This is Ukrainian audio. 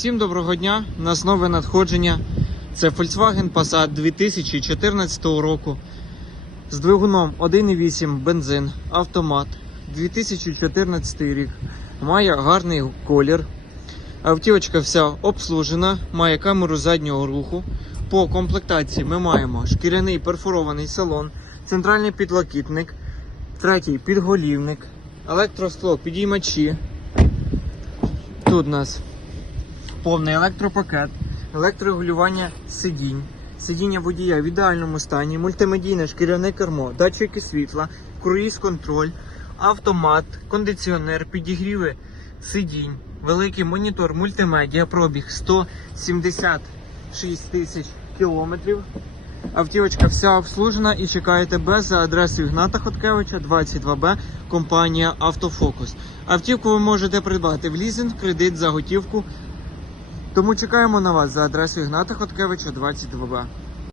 Всім доброго дня! У нас нове надходження. Це Volkswagen Passat 2014 року з двигуном 1.8 бензин, автомат 2014 рік. Має гарний колір. Автівочка вся обслужена, має камеру заднього руху. По комплектації ми маємо шкіряний перфорований салон, центральний підлокітник, третій підголівник, електроскло, підіймачі. Тут у нас повний електропакет, електрорегулювання сидінь, сидіння водія в ідеальному стані, мультимедійне шкіряне кермо, датчики світла, круїз-контроль, автомат, кондиціонер, підігріви сидінь, великий монітор мультимедіа, пробіг 176 тисяч кілометрів. Автівочка вся обслужена і чекає тебе за адресою Гната Хоткевича, 22Б, компанія Автофокус. Автівку ви можете придбати в лізинг, кредит, за готівку. Тому чекаємо на вас за адресою Гната Хоткевича, 22Б.